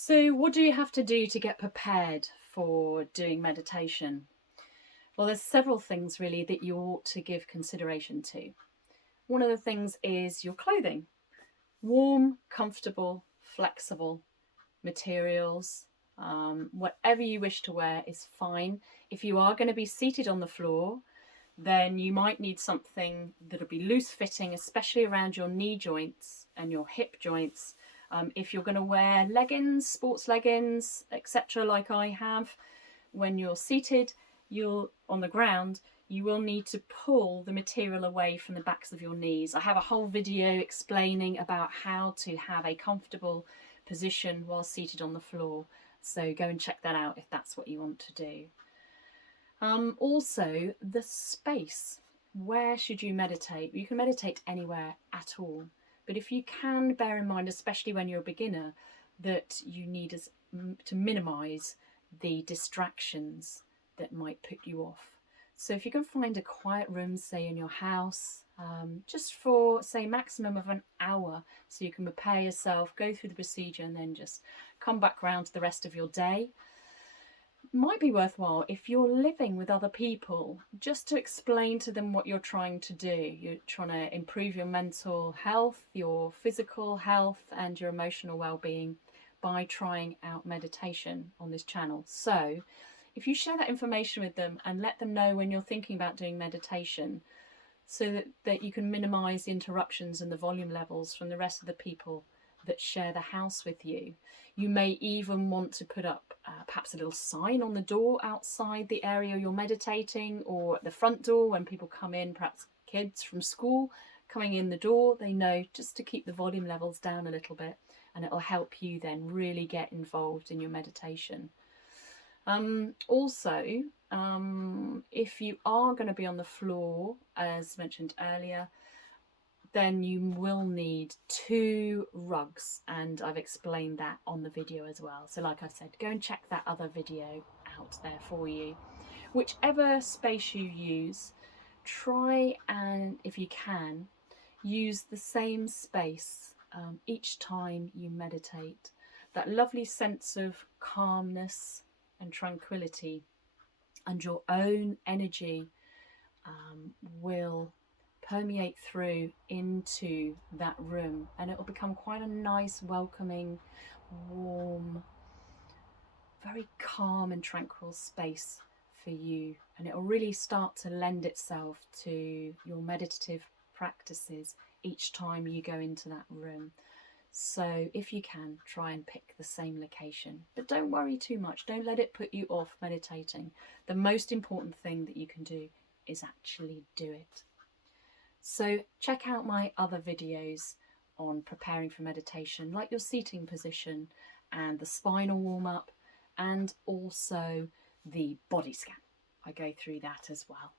So, what do you have to do to get prepared for doing meditation? Well, there's several things really that you ought to give consideration to. One of the things is your clothing. Warm, comfortable, flexible materials. Whatever you wish to wear is fine. If you are going to be seated on the floor, then you might need something that'll be loose fitting, especially around your knee joints and your hip joints. If you're going to wear leggings, sports leggings, etc., like I have, when you're seated, you'll on the ground, you will need to pull the material away from the backs of your knees. I have a whole video explaining about how to have a comfortable position while seated on the floor. So go and check that out if that's what you want to do. Also, the space. Where should you meditate? You can meditate anywhere at all. But if you can bear in mind, especially when you're a beginner, that you need to minimise the distractions that might put you off. So if you can find a quiet room, say in your house, just for, say, maximum of an hour, so you can prepare yourself, go through the procedure and then just come back round to the rest of your day. Might be worthwhile if you're living with other people just to explain to them what you're trying to do. You're trying to improve your mental health, your physical health and your emotional well-being by trying out meditation on this channel. So if you share that information with them and let them know when you're thinking about doing meditation, so that you can minimize the interruptions and the volume levels from the rest of the people that share the house with you. You may even want to put up perhaps a little sign on the door outside the area you're meditating, or at the front door when people come in, perhaps kids from school coming in the door, they know just to keep the volume levels down a little bit, and it'll help you then really get involved in your meditation. Also, if you are going to be on the floor, as mentioned earlier, then you will need 2 rugs, and I've explained that on the video as well. So like I said, go and check that other video out there for you. Whichever space you use, try and, if you can, use the same space each time you meditate. That lovely sense of calmness and tranquility and your own energy will permeate through into that room, and it will become quite a nice, welcoming, warm, very calm and tranquil space for you, and it will really start to lend itself to your meditative practices each time you go into that room. So if you can, try and pick the same location, but don't worry too much. Don't let it put you off meditating. The most important thing that you can do is actually do it. So check out my other videos on preparing for meditation, like your seating position and the spinal warm-up, and also the body scan. I go through that as well.